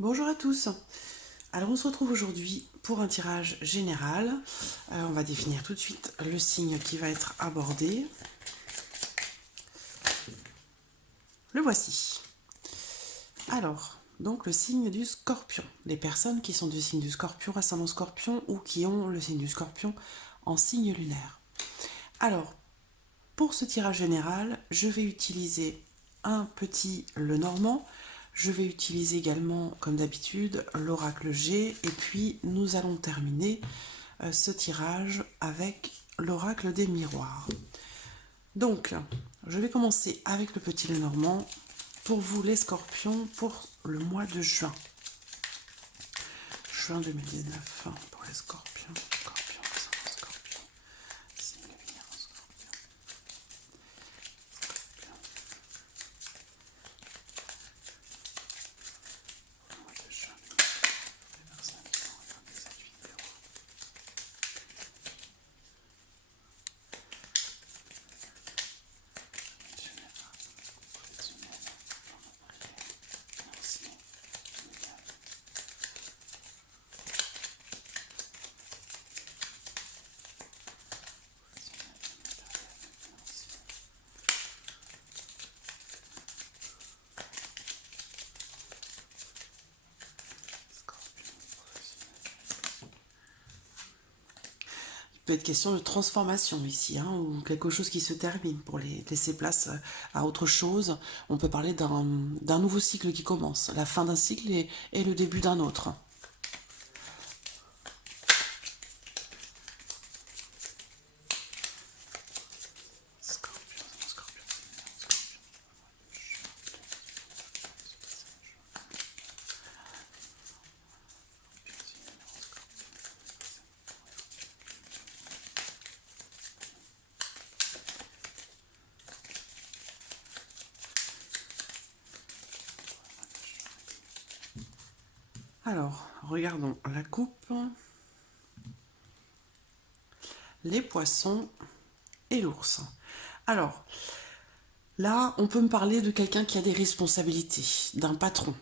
Bonjour à tous. Alors on se retrouve aujourd'hui pour un tirage général. On va définir tout de suite le signe qui va être abordé. Le voici. Alors, donc le signe du Scorpion. Les personnes qui sont du signe du Scorpion, ascendant Scorpion ou qui ont le signe du Scorpion en signe lunaire. Alors, pour ce tirage général, je vais utiliser un petit Lenormand. Je vais utiliser également, comme d'habitude, l'oracle G. Et puis, nous allons terminer ce tirage avec l'oracle des miroirs. Donc, je vais commencer avec le petit Lenormand. Pour vous, les scorpions, pour le mois de juin. Juin 2019, pour les scorpions. Scorpions, scorpions. Signe lunaire, scorpion. Mois de juin. Les personnes qui vont regarder cette vidéo. Général, professionnel, financier, familial. Il peut être question de transformation ici, ou quelque chose qui se termine pour laisser place à autre chose. On peut parler d'un nouveau cycle qui commence, la fin d'un cycle et le début d'un autre. Alors, regardons la coupe, les poissons et l'ours. Alors, là, on peut me parler de quelqu'un qui a des responsabilités, d'un patron.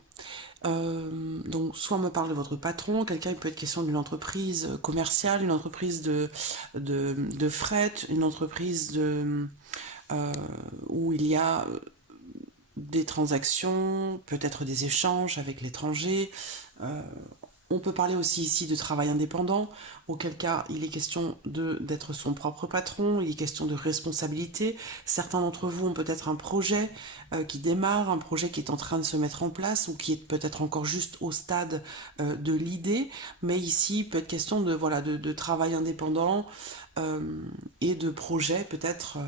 Donc, soit on me parle de votre patron, quelqu'un, il peut être question d'une entreprise commerciale, une entreprise de fret, une entreprise où il y a des transactions, peut-être des échanges avec l'étranger. On peut parler aussi ici de travail indépendant, auquel cas il est question d'être son propre patron, il est question de responsabilité. Certains d'entre vous ont peut-être un projet qui démarre, un projet qui est en train de se mettre en place ou qui est peut-être encore juste au stade de l'idée, mais ici il peut être question de travail indépendant et de projets peut-être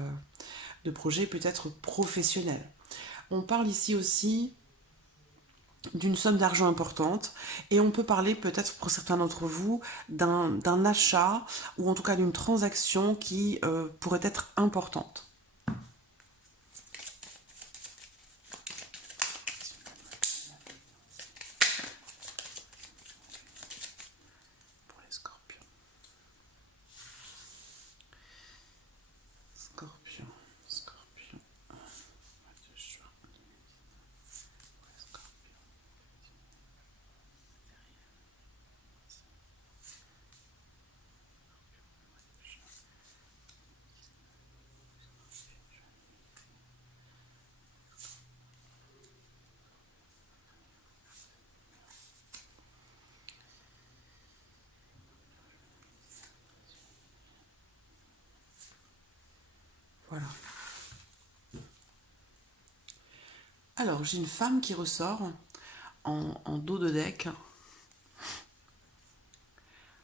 professionnels. On parle ici aussi d'une somme d'argent importante et on peut parler peut-être pour certains d'entre vous d'un achat ou en tout cas d'une transaction qui pourrait être importante. Pour les scorpions. Scorpion, scorpion. Pour les scorpions. Voilà. Alors, j'ai une femme qui ressort en dos de deck.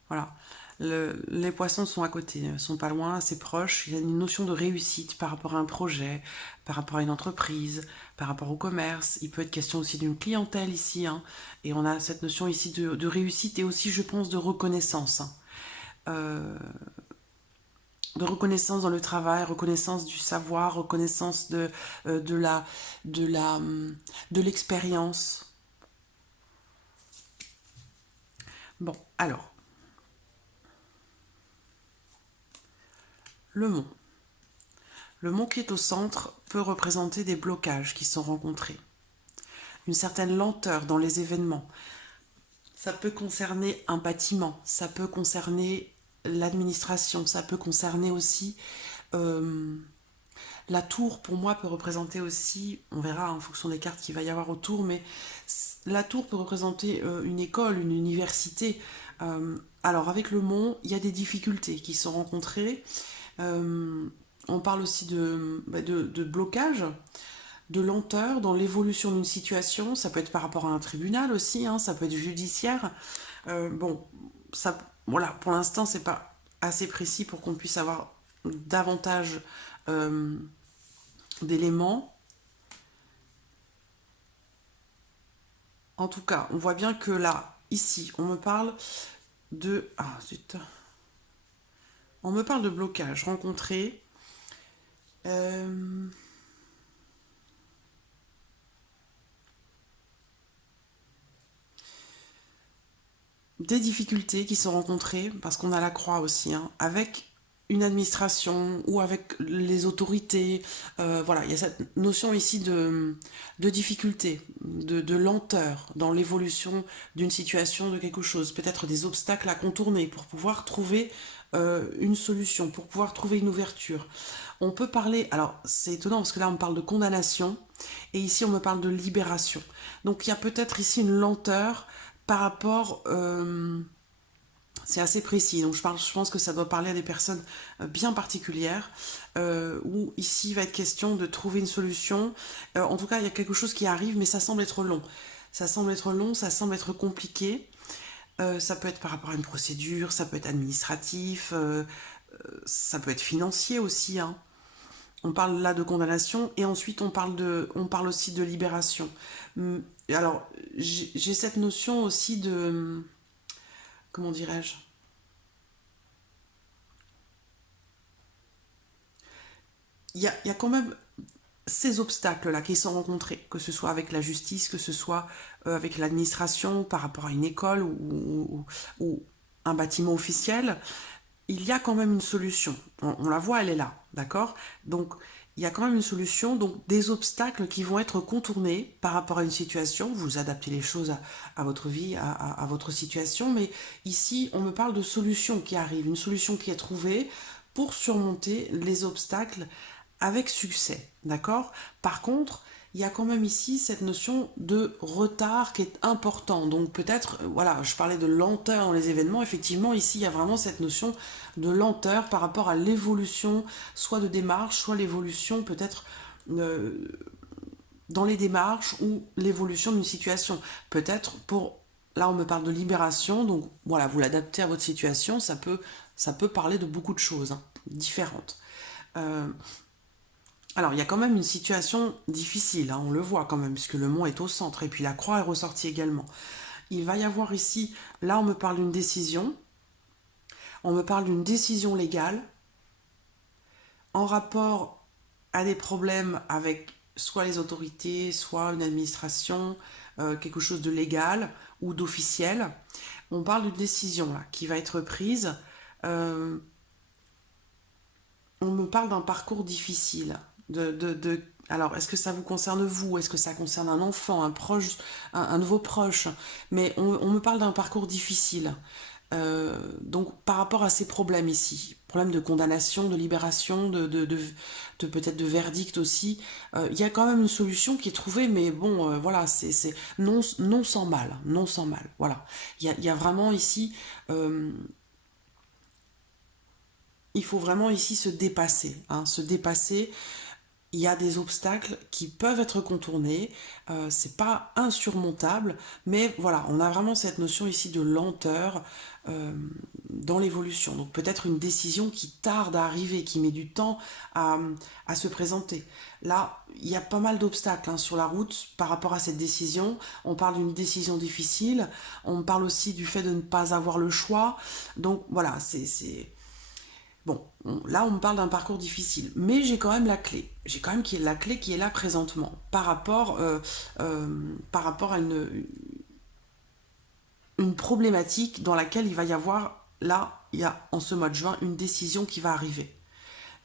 Voilà. Les poissons sont à côté, sont pas loin, assez proches. Il y a une notion de réussite par rapport à un projet, par rapport à une entreprise, par rapport au commerce. Il peut être question aussi d'une clientèle ici. Et on a cette notion ici de réussite et aussi, je pense, de reconnaissance. De reconnaissance dans le travail, reconnaissance du savoir, reconnaissance de la, de la, de l'expérience. Bon, alors, le mont. Le mont qui est au centre peut représenter des blocages qui sont rencontrés. une certaine lenteur dans les événements. Ça peut concerner un bâtiment, ça peut concerner l'administration, ça peut concerner aussi euh, la tour. Pour moi peut représenter aussi, on verra en fonction des cartes qu'il va y avoir autour, mais la tour peut représenter une école, une université. Alors avec le mont, il y a des difficultés qui sont rencontrées. Euh, on parle aussi de blocage, de lenteur dans l'évolution d'une situation. Ça peut être par rapport à un tribunal aussi, hein, ça peut être judiciaire. Bon, ça, voilà, pour l'instant, c'est pas assez précis pour qu'on puisse avoir davantage euh, d'éléments. En tout cas, on voit bien que là, ici, on me parle de... Ah, zut. On me parle de blocage rencontré. Euh, des difficultés qui sont rencontrées, parce qu'on a la croix aussi, hein, avec une administration ou avec les autorités. Voilà, il y a cette notion ici de difficulté, de lenteur dans l'évolution d'une situation, de quelque chose. Peut-être des obstacles à contourner pour pouvoir trouver une solution, pour pouvoir trouver une ouverture. On peut parler, alors c'est étonnant parce que là on parle de condamnation et ici on me parle de libération. Donc il y a peut-être ici une lenteur par rapport, c'est assez précis, donc je pense que ça doit parler à des personnes bien particulières, où ici il va être question de trouver une solution. En tout cas, il y a quelque chose qui arrive, mais ça semble être long. Ça semble être long, ça semble être compliqué. Ça peut être par rapport à une procédure, ça peut être administratif, ça peut être financier aussi, hein. On parle là de condamnation et ensuite on parle aussi de libération. Alors, j'ai cette notion aussi de, comment dirais-je, il y a quand même ces obstacles-là qui sont rencontrés, que ce soit avec la justice, que ce soit avec l'administration par rapport à une école ou un bâtiment officiel. Il y a quand même une solution. On la voit, elle est là, d'accord? Donc, il y a quand même une solution, donc des obstacles qui vont être contournés par rapport à une situation. Vous adaptez les choses à votre vie, à votre situation, mais ici, on me parle de solution qui arrive, une solution qui est trouvée pour surmonter les obstacles avec succès, d'accord? Par contre, il y a quand même ici cette notion de retard qui est important. Donc peut-être, voilà, je parlais de lenteur dans les événements. Effectivement, ici, il y a vraiment cette notion de lenteur par rapport à l'évolution, soit de démarche, soit l'évolution peut-être euh, dans les démarches ou l'évolution d'une situation. Peut-être pour, là, on me parle de libération. Donc voilà, vous l'adaptez à votre situation. Ça peut parler de beaucoup de choses, hein, différentes. Euh, alors, il y a quand même une situation difficile, hein, on le voit quand même, puisque le mont est au centre, et puis la croix est ressortie également. Il va y avoir ici, là on me parle d'une décision, on me parle d'une décision légale, en rapport à des problèmes avec soit les autorités, soit une administration, quelque chose de légal ou d'officiel. On parle d'une décision là, qui va être prise. Euh, on me parle d'un parcours difficile. Alors, est-ce que ça vous concerne vous? Est-ce que ça concerne un enfant, un proche, un nouveau proche? Mais on me parle d'un parcours difficile. Donc, par rapport à ces problèmes ici, problèmes de condamnation, de libération, de peut-être de verdict aussi, il y a quand même une solution qui est trouvée, mais bon, voilà, c'est non, non sans mal, non sans mal. Voilà, il y a vraiment ici il faut vraiment ici se dépasser, hein, se dépasser. Il y a des obstacles qui peuvent être contournés, c'est pas insurmontable, mais voilà, on a vraiment cette notion ici de lenteur euh, dans l'évolution. Donc peut-être une décision qui tarde à arriver, qui met du temps à, à se présenter. Là, il y a pas mal d'obstacles, hein, sur la route par rapport à cette décision. On parle d'une décision difficile, on parle aussi du fait de ne pas avoir le choix. Donc voilà, bon, là on me parle d'un parcours difficile, mais j'ai quand même la clé. J'ai quand même la clé qui est là présentement par rapport à une problématique dans laquelle il va y avoir, là, il y a en ce mois de juin, une décision qui va arriver.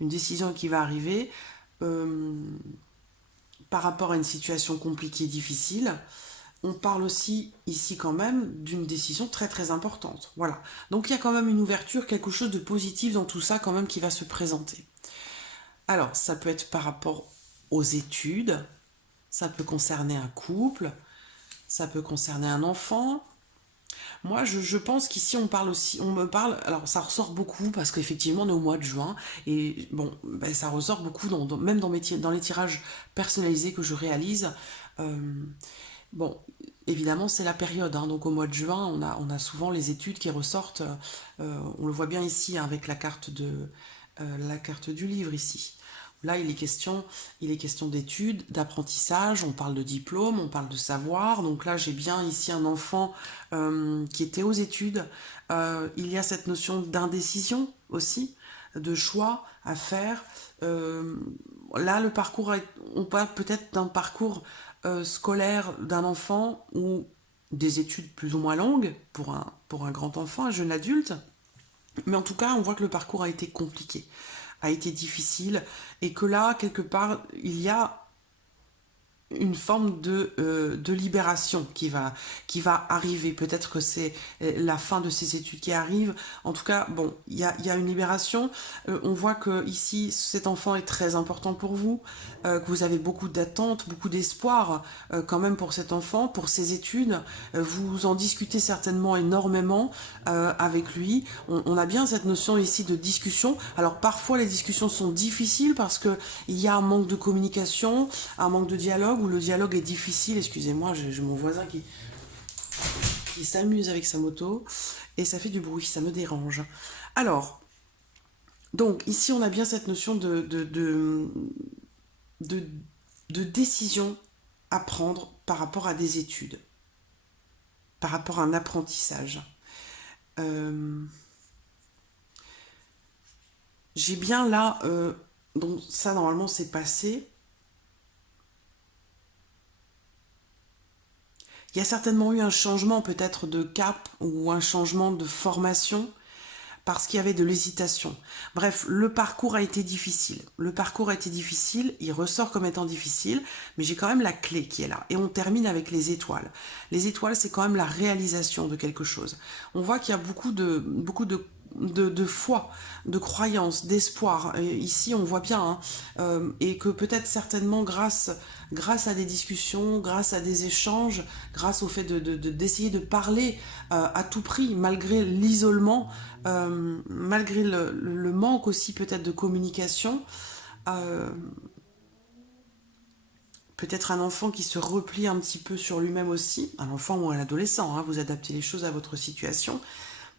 Une décision qui va arriver. euh, par rapport à une situation compliquée, difficile, on parle aussi ici quand même d'une décision très très importante. Voilà. Donc il y a quand même une ouverture, quelque chose de positif dans tout ça quand même qui va se présenter. Alors, ça peut être par rapport aux études, ça peut concerner un couple, ça peut concerner un enfant. Moi, je pense qu'ici, on parle aussi, on me parle, alors ça ressort beaucoup parce qu'effectivement, on est au mois de juin et bon, ben, ça ressort beaucoup même dans les tirages personnalisés que je réalise. Euh, bon, évidemment, c'est la période, hein, donc au mois de juin, on a souvent les études qui ressortent. On le voit bien ici hein, avec la carte du livre ici. Là, il est question d'études, d'apprentissage, on parle de diplôme, on parle de savoir. Donc là, j'ai bien ici un enfant qui était aux études. Il y a cette notion d'indécision aussi, de choix à faire. Euh, Là, on parle peut-être d'un parcours scolaire d'un enfant ou des études plus ou moins longues pour un grand enfant, un jeune adulte. Mais en tout cas, on voit que le parcours a été compliqué, a été difficile, et que là, quelque part, il y a une forme de libération qui va arriver. Peut-être que c'est la fin de ces études qui arrive. En tout cas, bon, il y a une libération. On voit que ici, cet enfant est très important pour vous, que vous avez beaucoup d'attentes, beaucoup d'espoir quand même pour cet enfant, pour ses études. Vous en discutez certainement énormément avec lui. On a bien cette notion ici de discussion. Alors parfois, les discussions sont difficiles parce que il y a un manque de communication, un manque de dialogue, où le dialogue est difficile. Excusez-moi, j'ai mon voisin qui s'amuse avec sa moto, et ça fait du bruit, ça me dérange. Alors, donc ici on a bien cette notion de, de décision à prendre par rapport à des études, par rapport à un apprentissage. Euh, j'ai bien là, donc ça normalement c'est passé. Il y a certainement eu un changement peut-être de cap ou un changement de formation parce qu'il y avait de l'hésitation. Bref, le parcours a été difficile. Le parcours a été difficile, il ressort comme étant difficile, mais j'ai quand même la clé qui est là. Et on termine avec les étoiles. Les étoiles, c'est quand même la réalisation de quelque chose. On voit qu'il y a beaucoup de foi, de croyance, d'espoir. Ici, on voit bien, hein, et que peut-être certainement grâce à des discussions, grâce à des échanges, grâce au fait d'essayer de parler à tout prix, malgré l'isolement, malgré le manque aussi peut-être de communication, euh, peut-être un enfant qui se replie un petit peu sur lui-même aussi, un enfant ou un adolescent, hein, vous adaptez les choses à votre situation.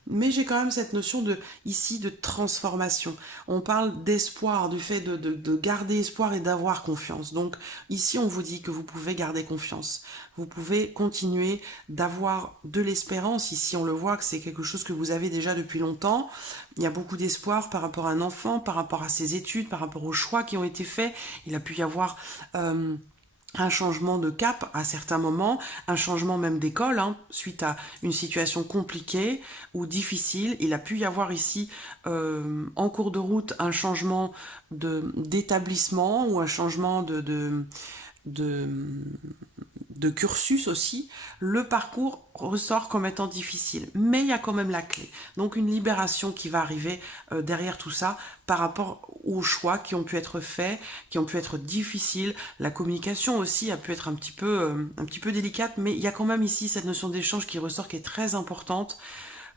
Mais j'ai quand même cette notion ici de transformation. On parle d'espoir, du fait de garder espoir et d'avoir confiance. Donc ici, on vous dit que vous pouvez garder confiance. Vous pouvez continuer d'avoir de l'espérance. Ici, on le voit que c'est quelque chose que vous avez déjà depuis longtemps. Il y a beaucoup d'espoir par rapport à un enfant, par rapport à ses études, par rapport aux choix qui ont été faits. Il a pu y avoir un changement de cap à certains moments, un changement même d'école, hein, suite à une situation compliquée ou difficile. Il a pu y avoir ici, en cours de route, un changement d'établissement ou un changement de, de cursus aussi. Le parcours ressort comme étant difficile, mais il y a quand même la clé. Donc une libération qui va arriver derrière tout ça par rapport aux choix qui ont pu être faits, qui ont pu être difficiles. La communication aussi a pu être un petit peu délicate, mais il y a quand même ici cette notion d'échange qui ressort, qui est très importante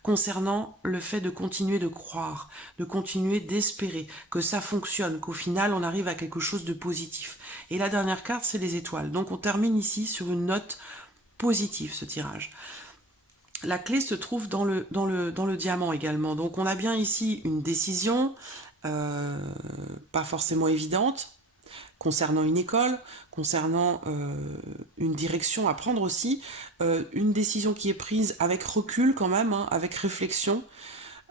concernant le fait de continuer de croire, de continuer d'espérer, que ça fonctionne, qu'au final on arrive à quelque chose de positif. Et la dernière carte, c'est les étoiles. Donc on termine ici sur une note positive, ce tirage. La clé se trouve dans le diamant également. Donc on a bien ici une décision, pas forcément évidente, concernant une école, concernant une direction à prendre aussi, une décision qui est prise avec recul quand même, hein, avec réflexion,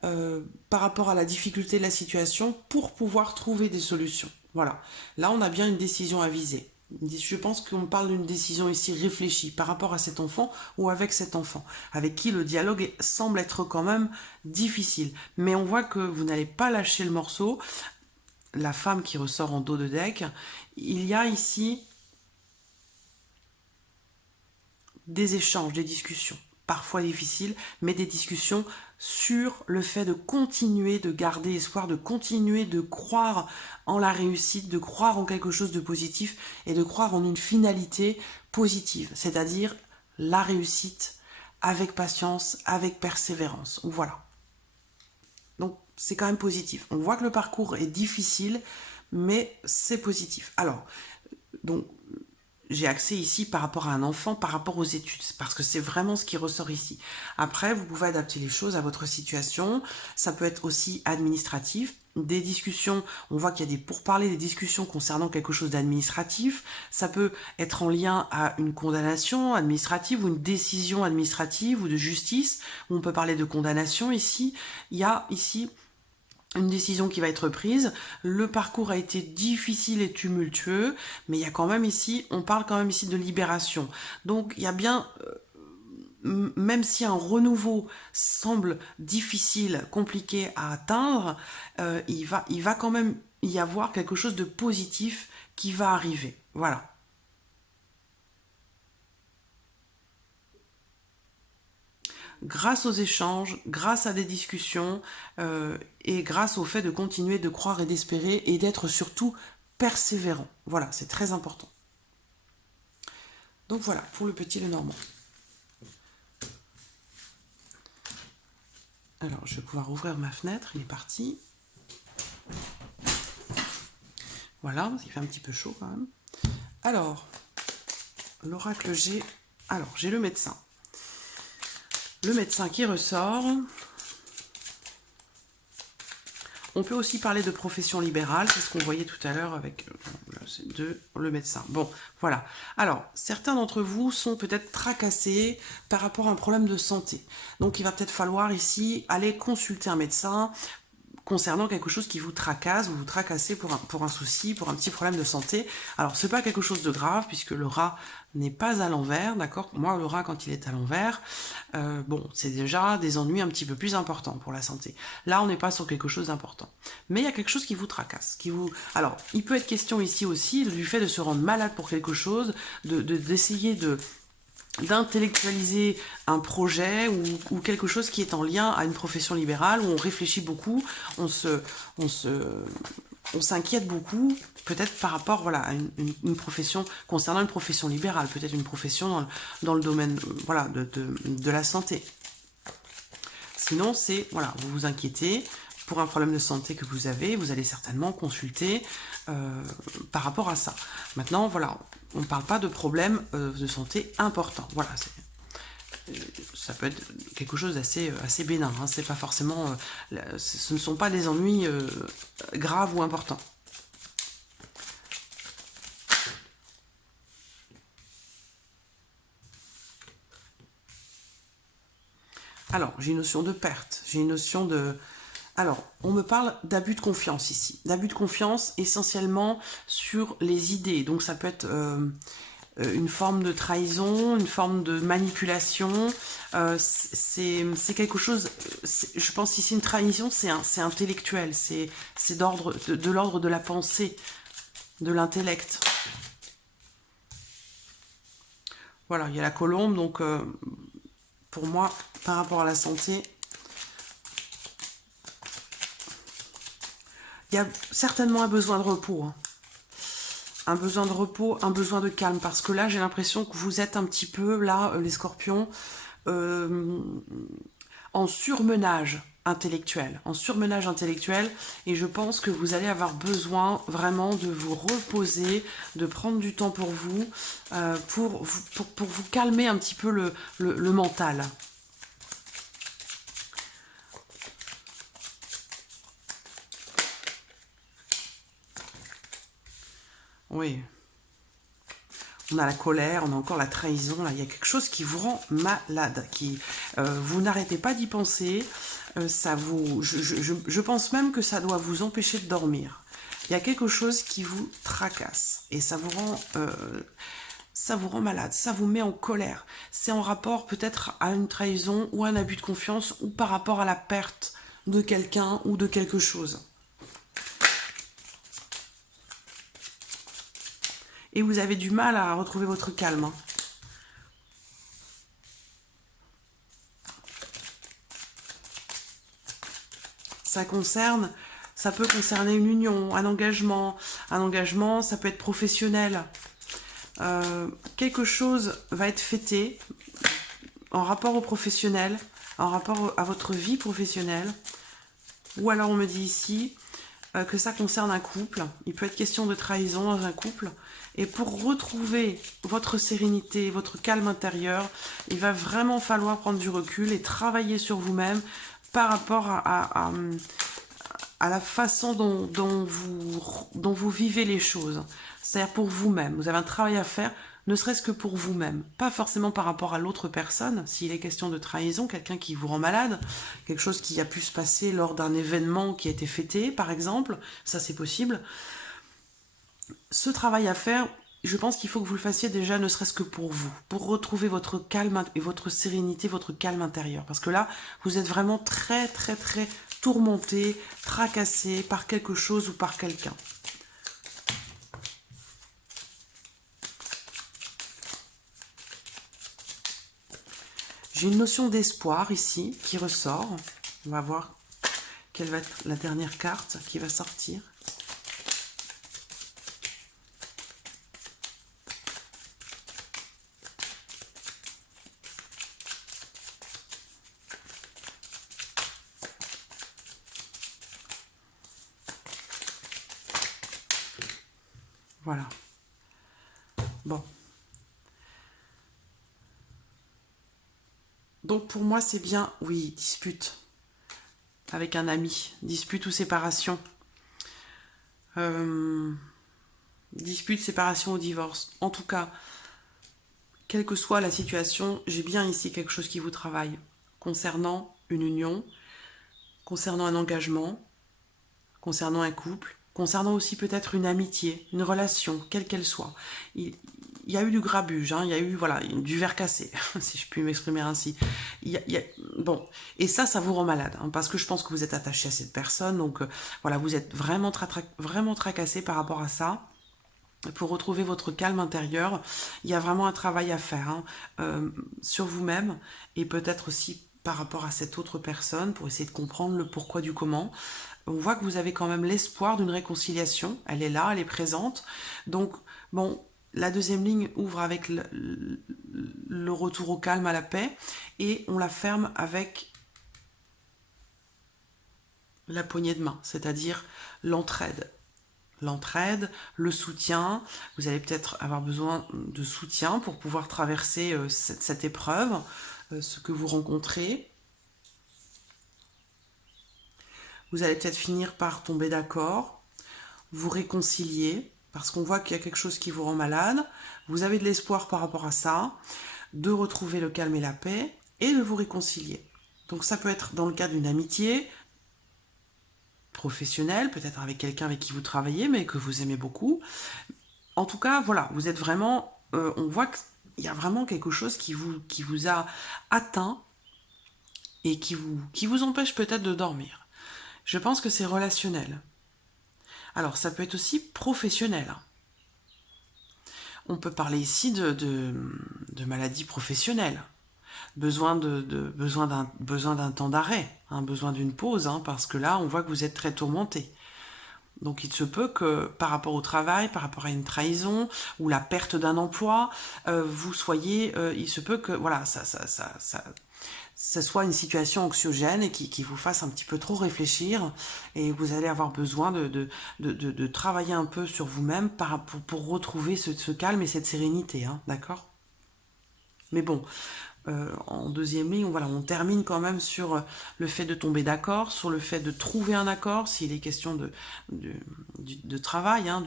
par rapport à la difficulté de la situation pour pouvoir trouver des solutions. Voilà, là on a bien une décision à viser. Je pense qu'on parle d'une décision ici réfléchie par rapport à cet enfant ou avec cet enfant, avec qui le dialogue semble être quand même difficile. Mais on voit que vous n'allez pas lâcher le morceau. La femme qui ressort en dos de deck, il y a ici des échanges, des discussions, parfois difficiles, mais des discussions sur le fait de continuer de garder espoir, de continuer de croire en la réussite, de croire en quelque chose de positif et de croire en une finalité positive, c'est-à-dire la réussite avec patience, avec persévérance. Voilà. Donc c'est quand même positif. On voit que le parcours est difficile, mais c'est positif. Alors, donc j'ai accès ici par rapport à un enfant, par rapport aux études, parce que c'est vraiment ce qui ressort ici. Après, vous pouvez adapter les choses à votre situation. Ça peut être aussi administratif. Des discussions, on voit qu'il y a des pourparlers, des discussions concernant quelque chose d'administratif. Ça peut être en lien à une condamnation administrative ou une décision administrative ou de justice. On peut parler de condamnation ici. Il y a ici une décision qui va être prise. Le parcours a été difficile et tumultueux, mais il y a quand même ici, on parle quand même ici de libération. Donc il y a bien, même si un renouveau semble difficile, compliqué à atteindre, il va quand même y avoir quelque chose de positif qui va arriver. Voilà. Grâce aux échanges, grâce à des discussions et grâce au fait de continuer de croire et d'espérer et d'être surtout persévérant. Voilà, c'est très important. Donc voilà, pour le petit Lenormand. Alors, je vais pouvoir ouvrir ma fenêtre, il est parti. Voilà, il fait un petit peu chaud quand même. Alors, l'oracle G. Alors, j'ai le médecin. Le médecin qui ressort. On peut aussi parler de profession libérale, c'est ce qu'on voyait tout à l'heure avec le médecin. Bon, voilà. Alors, certains d'entre vous sont peut-être tracassés par rapport à un problème de santé. Donc, il va peut-être falloir ici aller consulter un médecin concernant quelque chose qui vous tracasse, vous vous tracassez pour un souci, pour un petit problème de santé. Alors, c'est pas quelque chose de grave, puisque le rat n'est pas à l'envers, d'accord? Moi, le rat, quand il est à l'envers, bon, c'est déjà des ennuis un petit peu plus importants pour la santé. Là, on n'est pas sur quelque chose d'important. Mais il y a quelque chose qui vous tracasse, qui vous... Alors, il peut être question ici aussi du fait de se rendre malade pour quelque chose, d'essayer d'intellectualiser un projet ou quelque chose qui est en lien à une profession libérale, où on réfléchit beaucoup, on s'inquiète beaucoup, peut-être par rapport voilà, à une profession, concernant une profession libérale, peut-être une profession dans le domaine voilà, de la santé. Sinon, c'est, voilà, vous vous inquiétez pour un problème de santé que vous avez, vous allez certainement consulter par rapport à ça. Maintenant, voilà, on ne parle pas de problèmes de santé importants. Voilà, ça peut être quelque chose d'assez assez bénin. Hein. C'est pas forcément, ce ne sont pas des ennuis graves ou importants. Alors, j'ai une notion de perte, j'ai une notion de... Alors, on me parle d'abus de confiance ici. D'abus de confiance essentiellement sur les idées. Donc ça peut être une forme de trahison, une forme de manipulation. C'est quelque chose... Je pense ici une trahison, c'est intellectuel. C'est de l'ordre de la pensée, de l'intellect. Voilà, il y a la colombe, donc pour moi, par rapport à la santé... Il y a certainement un besoin de repos. Hein. Un besoin de repos, un besoin de calme. Parce que là, j'ai l'impression que vous êtes un petit peu, là, les scorpions, en surmenage intellectuel. En surmenage intellectuel. Et je pense que vous allez avoir besoin vraiment de vous reposer, de prendre du temps pour vous, pour vous calmer un petit peu le mental. Oui. On a la colère, on a encore la trahison. Là, il y a quelque chose qui vous rend malade. Vous n'arrêtez pas d'y penser. Je pense même que ça doit vous empêcher de dormir. Il y a quelque chose qui vous tracasse. Et ça vous rend malade. Ça vous met en colère. C'est en rapport peut-être à une trahison ou un abus de confiance ou par rapport à la perte de quelqu'un ou de quelque chose. Et vous avez du mal à retrouver votre calme. Hein. ça peut concerner une union, un engagement. Un engagement, ça peut être professionnel. Quelque chose va être fêté en rapport au professionnel, en rapport à votre vie professionnelle. Ou alors on me dit ici que ça concerne un couple. Il peut être question de trahison dans un couple. Et pour retrouver votre sérénité, votre calme intérieur, il va vraiment falloir prendre du recul et travailler sur vous-même par rapport à la façon dont vous vivez les choses. C'est-à-dire pour vous-même. Vous avez un travail à faire, ne serait-ce que pour vous-même. Pas forcément par rapport à l'autre personne. S'il est question de trahison, quelqu'un qui vous rend malade, quelque chose qui a pu se passer lors d'un événement qui a été fêté, par exemple, ça c'est possible. Ce travail à faire, je pense qu'il faut que vous le fassiez déjà ne serait-ce que pour vous, pour retrouver votre calme et votre sérénité, votre calme intérieur. Parce que là, vous êtes vraiment très très très tourmenté, tracassé par quelque chose ou par quelqu'un. J'ai une notion d'espoir ici qui ressort. On va voir quelle va être la dernière carte qui va sortir. Voilà. Bon. Donc pour moi c'est bien, oui, dispute avec un ami, dispute ou séparation. Dispute, séparation ou divorce. En tout cas, quelle que soit la situation, j'ai bien ici quelque chose qui vous travaille. Concernant une union, concernant un engagement, concernant un couple, concernant aussi peut-être une amitié, une relation, quelle qu'elle soit. Il y a eu du grabuge, hein, il y a eu voilà, du verre cassé, si je puis m'exprimer ainsi. Bon, et ça vous rend malade, hein, parce que je pense que vous êtes attaché à cette personne, donc voilà, vous êtes vraiment, vraiment tracassé par rapport à ça. Pour retrouver votre calme intérieur, il y a vraiment un travail à faire sur vous-même et peut-être aussi par rapport à cette autre personne pour essayer de comprendre le pourquoi du comment. On voit que vous avez quand même l'espoir d'une réconciliation. Elle est là, elle est présente. Donc, bon, la deuxième ligne ouvre avec le retour au calme, à la paix, et on la ferme avec la poignée de main, c'est-à-dire l'entraide. L'entraide, le soutien. Vous allez peut-être avoir besoin de soutien pour pouvoir traverser cette épreuve, ce que vous rencontrez. Vous allez peut-être finir par tomber d'accord, vous réconcilier, parce qu'on voit qu'il y a quelque chose qui vous rend malade. Vous avez de l'espoir par rapport à ça, de retrouver le calme et la paix, et de vous réconcilier. Donc ça peut être dans le cadre d'une amitié professionnelle, peut-être avec quelqu'un avec qui vous travaillez, mais que vous aimez beaucoup. En tout cas, voilà, vous êtes vraiment... on voit qu'il y a vraiment quelque chose qui vous a atteint et qui vous empêche peut-être de dormir. Je pense que c'est relationnel. Alors, ça peut être aussi professionnel. On peut parler ici de maladie professionnelle. Besoin d'un temps d'arrêt, hein, besoin d'une pause, hein, parce que là, on voit que vous êtes très tourmenté. Donc il se peut que par rapport au travail, par rapport à une trahison ou la perte d'un emploi, vous soyez, il se peut que voilà, ça soit une situation anxiogène et qui vous fasse un petit peu trop réfléchir, et vous allez avoir besoin de travailler un peu sur vous-même pour retrouver ce calme et cette sérénité, hein, d'accord? Mais bon, en deuxième ligne, voilà, on termine quand même sur le fait de tomber d'accord, sur le fait de trouver un accord, s'il est question de travail, hein,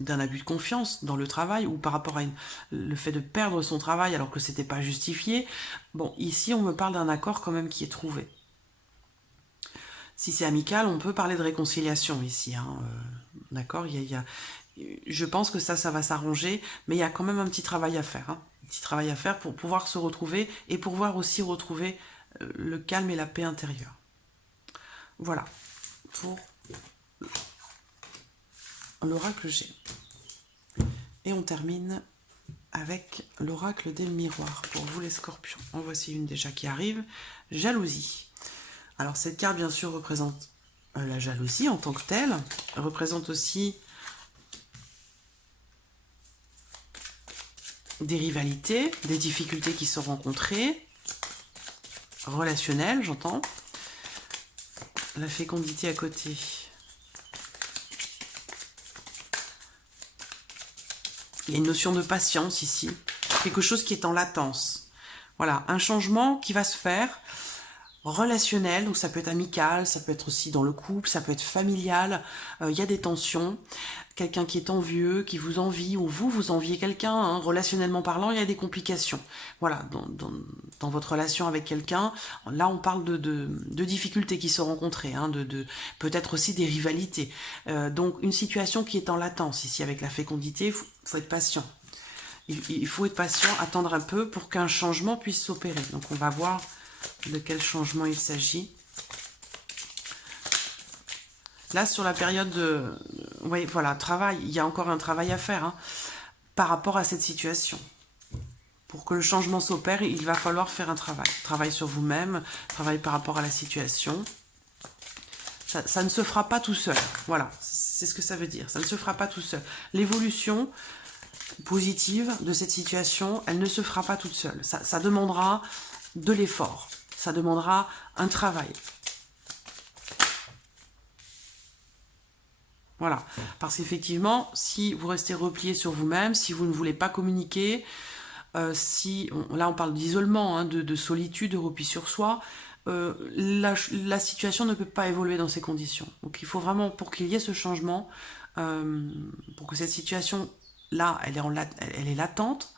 d'un abus de confiance dans le travail, ou par rapport à le fait de perdre son travail alors que c'était pas justifié. Bon, ici, on me parle d'un accord quand même qui est trouvé. Si c'est amical, on peut parler de réconciliation ici, hein, d'accord? Je pense que ça va s'arranger, mais il y a quand même un petit travail à faire, hein. Petit travail à faire pour pouvoir se retrouver et pouvoir aussi retrouver le calme et la paix intérieure. Voilà pour l'oracle G. Et on termine avec l'oracle des miroirs pour vous les scorpions. En voici une déjà qui arrive. Jalousie. Alors cette carte, bien sûr, représente la jalousie en tant que telle. Elle représente aussi des rivalités, des difficultés qui sont rencontrées, relationnelles, j'entends. La fécondité à côté. Il y a une notion de patience ici. Quelque chose qui est en latence. Voilà, un changement qui va se faire relationnel, donc ça peut être amical, ça peut être aussi dans le couple, ça peut être familial, il y a des tensions, quelqu'un qui est envieux, qui vous envie, ou vous enviez quelqu'un, hein, relationnellement parlant, il y a des complications. Voilà, dans votre relation avec quelqu'un, là on parle de difficultés qui sont rencontrées, hein, peut-être aussi des rivalités. Donc une situation qui est en latence ici avec la fécondité, il faut être patient. Il faut être patient, attendre un peu pour qu'un changement puisse s'opérer. Donc on va voir de quel changement il s'agit. Là, sur la période de... Oui, voilà, travail. Il y a encore un travail à faire hein, par rapport à cette situation. Pour que le changement s'opère, il va falloir faire un travail. Travail sur vous-même, travail par rapport à la situation. Ça ne se fera pas tout seul. Voilà, c'est ce que ça veut dire. Ça ne se fera pas tout seul. L'évolution positive de cette situation, elle ne se fera pas toute seule. Ça demandera de l'effort. Ça demandera un travail. Voilà. Parce qu'effectivement, si vous restez replié sur vous-même, si vous ne voulez pas communiquer, là on parle d'isolement, hein, de solitude, de repli sur soi, la situation ne peut pas évoluer dans ces conditions. Donc il faut vraiment, pour qu'il y ait ce changement, pour que cette situation-là, elle est latente,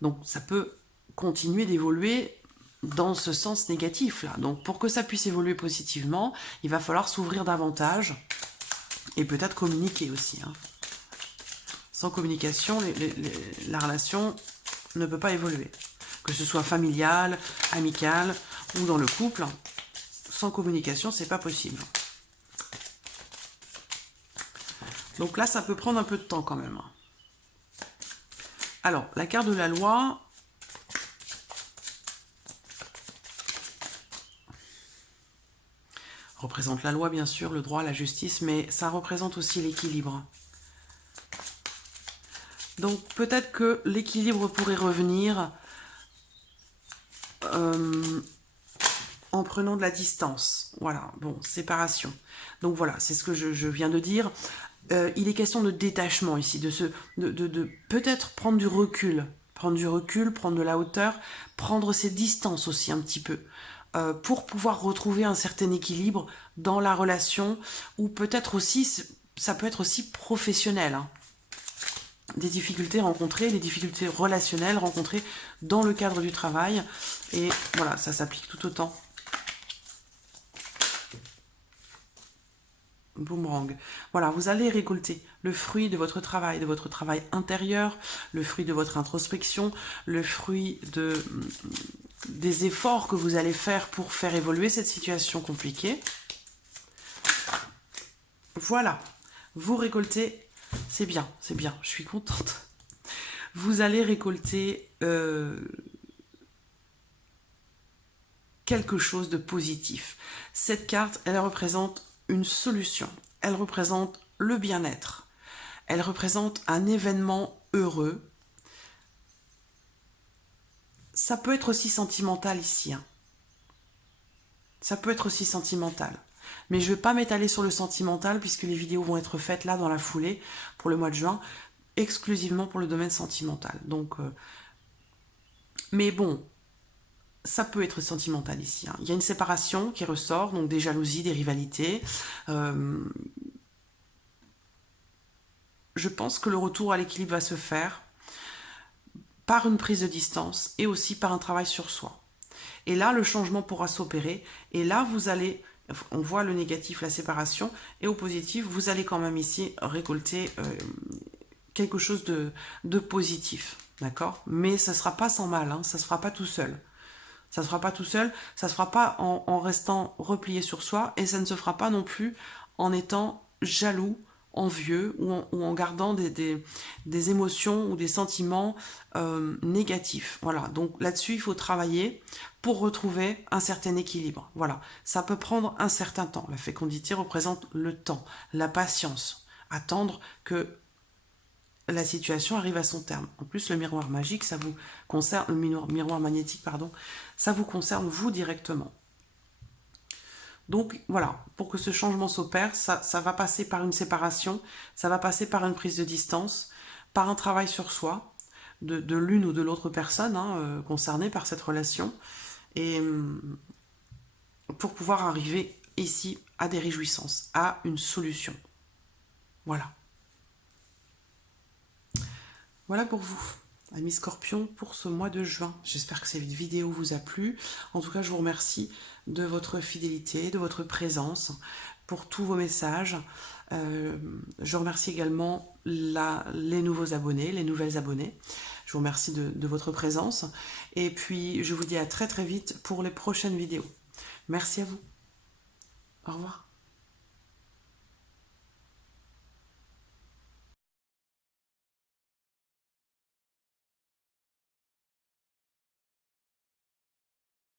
donc ça peut continuer d'évoluer dans ce sens négatif là. Donc pour que ça puisse évoluer positivement, il va falloir s'ouvrir davantage et peut-être communiquer aussi. Hein. Sans communication, la relation ne peut pas évoluer. Que ce soit familial, amical ou dans le couple, sans communication, c'est pas possible. Donc là, ça peut prendre un peu de temps quand même. Alors, la carte de la loi, représente la loi, bien sûr, le droit, la justice, mais ça représente aussi l'équilibre. Donc peut-être que l'équilibre pourrait revenir en prenant de la distance. Voilà, bon, séparation. Donc voilà, c'est ce que je viens de dire. Il est question de détachement ici, de peut-être prendre du recul, prendre de la hauteur, prendre ses distances aussi un petit peu. Pour pouvoir retrouver un certain équilibre dans la relation, ou peut-être aussi, ça peut être aussi professionnel. Hein. Des difficultés rencontrées, des difficultés relationnelles rencontrées dans le cadre du travail. Et voilà, ça s'applique tout autant. Boomerang. Voilà, vous allez récolter le fruit de votre travail intérieur, le fruit de votre introspection, le fruit des efforts que vous allez faire pour faire évoluer cette situation compliquée. Voilà, vous récoltez, c'est bien, je suis contente. Vous allez récolter quelque chose de positif. Cette carte, elle représente une solution, elle représente le bien-être, elle représente un événement heureux. Ça peut être aussi sentimental ici. Hein. Ça peut être aussi sentimental. Mais je ne vais pas m'étaler sur le sentimental puisque les vidéos vont être faites là dans la foulée pour le mois de juin, exclusivement pour le domaine sentimental. Donc, mais bon, ça peut être sentimental ici. Hein. Il y a une séparation qui ressort, donc des jalousies, des rivalités. Je pense que le retour à l'équilibre va se faire par une prise de distance et aussi par un travail sur soi. Et là, le changement pourra s'opérer. Et là, vous allez, on voit le négatif, la séparation, et au positif, vous allez quand même ici récolter quelque chose de positif. D'accord ? Mais ça ne sera pas sans mal, hein, ça ne se fera pas tout seul. Ça ne se fera pas tout seul, ça ne se fera pas en restant replié sur soi, et ça ne se fera pas non plus en étant jaloux envieux ou en gardant des émotions ou des sentiments négatifs. Voilà, donc là-dessus, il faut travailler pour retrouver un certain équilibre. Voilà, ça peut prendre un certain temps. La fécondité représente le temps, la patience, attendre que la situation arrive à son terme. En plus, le miroir magique, ça vous concerne, le miroir magnétique, pardon, ça vous concerne vous directement. Donc voilà, pour que ce changement s'opère, ça va passer par une séparation, ça va passer par une prise de distance, par un travail sur soi, de l'une ou de l'autre personne concernée par cette relation, et pour pouvoir arriver ici à des réjouissances, à une solution. Voilà. Voilà pour vous, amis Scorpion, pour ce mois de juin. J'espère que cette vidéo vous a plu. En tout cas, je vous remercie de votre fidélité, de votre présence, pour tous vos messages. Je remercie également les nouveaux abonnés, les nouvelles abonnées. Je vous remercie de votre présence. Et puis, je vous dis à très très vite pour les prochaines vidéos. Merci à vous. Au revoir.